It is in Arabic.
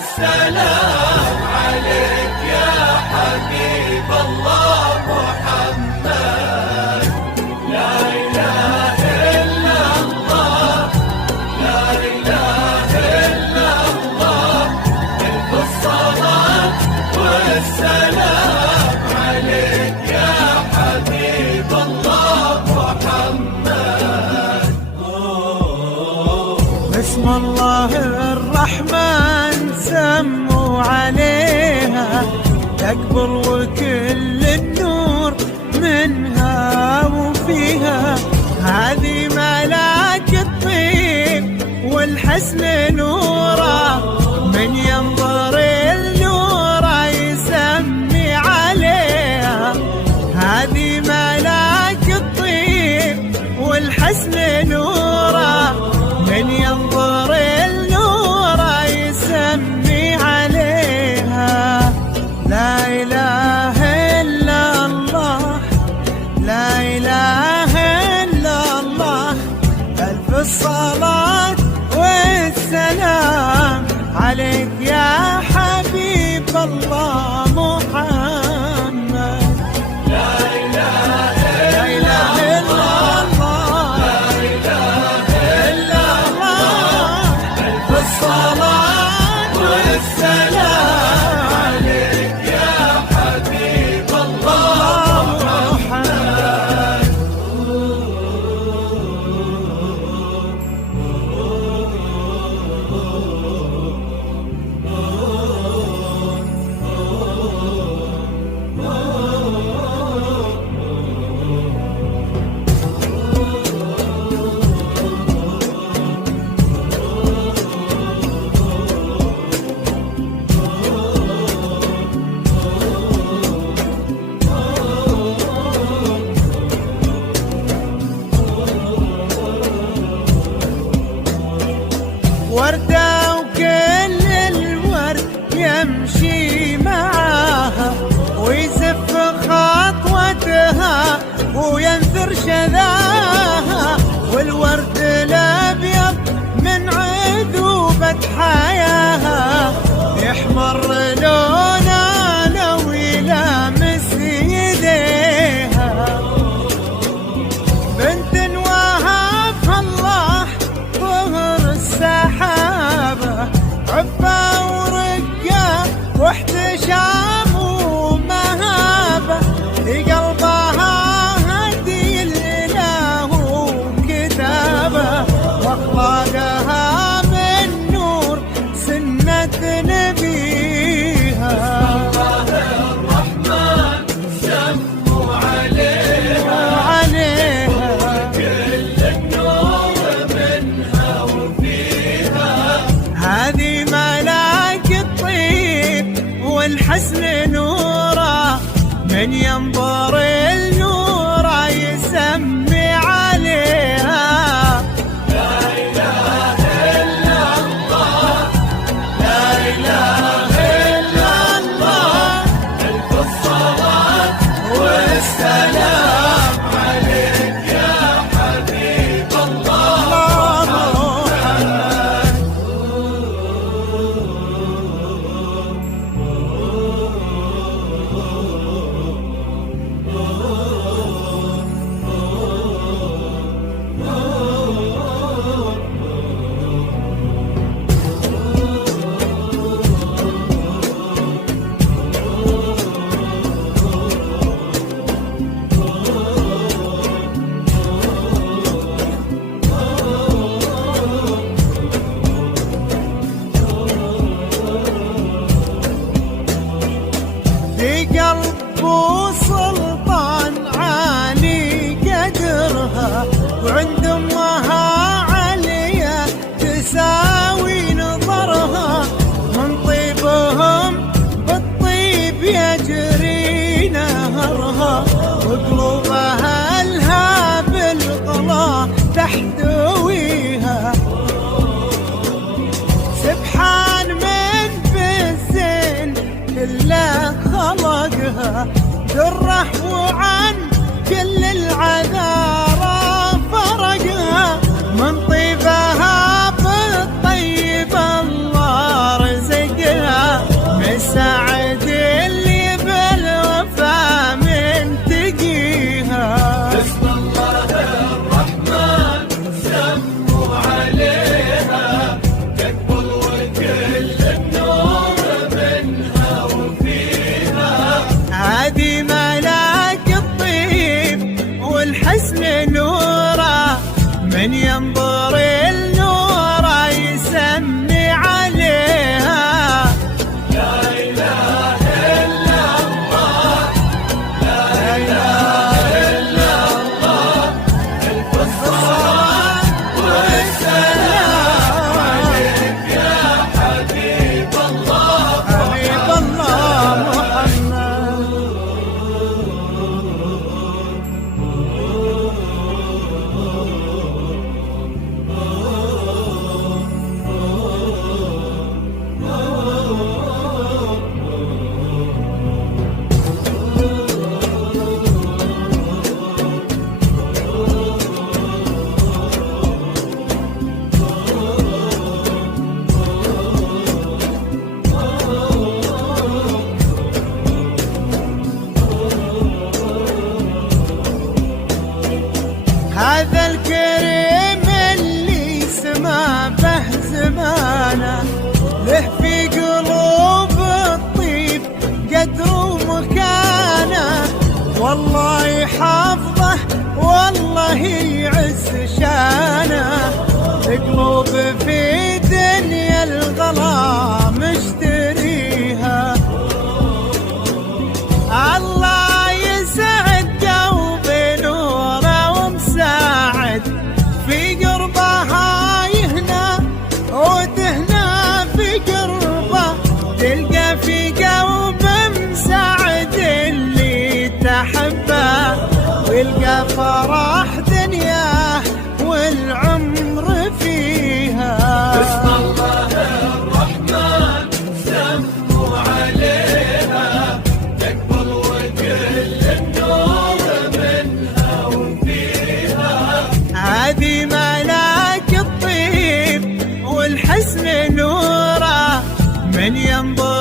والسلام عليك يا حبيب الله محمد. لا إله إلا الله، لا إله إلا الله، ألف الصلاة والسلام عليك يا حبيب الله محمد. بسم الله الرحمن سموا عليها تكبر وكل النور منها وفيها. هذه ملاك الطيب والحسن نورا، من ينظر النورا يسمي عليها. هذه ملاك الطيب والحسن نورا، من ينظر النور يسمي عليها. لا إله إلا الله، لا إله إلا الله، ألف الصلاة والسلام عليك يا حبيب الله محمد. لا إله لا إله إلا الله، الصلاة والسلام عليك يا حبيب الله محمد. وردة وكل الورد يمشي معاها، ويزف خطوتها وينثر شذاها. والورد الأبيض من عذوبة حياها، يحمر لونه لو يلامس يديها. بنت وهبها الله ظهر السحابة، عفا ورقة واحتشام ومهابة. لقلبها هدي الإله وكتابة، واخلاقها من نور سنة نبيها. الرحمن سموا عليها كل النور منها وفيها. هذه ملاك الطيب والحسن نورا، من ينظر النور يسمي عليها. لا إله إلا الله، لا إله إلا الله، ألف الصلاة والسلام عليك يا حبيب الله محمد. في قلبه سلطان عالي قدرها، وعند امها عليا تساوي نظرها. من طيبهم بالطيب يجري نهرها، وقلوبها لها بالغلا تحتويها. سبحان من بالزين كله خلقها، يعز شانه، قلوب في دنيا الغلا مشتريها. الله يسعد قلبي نوره ومساعد، في قربها يهنى وتهنى في قربه، تلقى في قلب مساعد اللي تحبه، ويلقى فرح دنياه والعمر فيها. بسم الله الرحمن سموا عليها، تقبل وكل النور منها وفيها. هذه ملاك الطيب والحسن نوره، من ينظر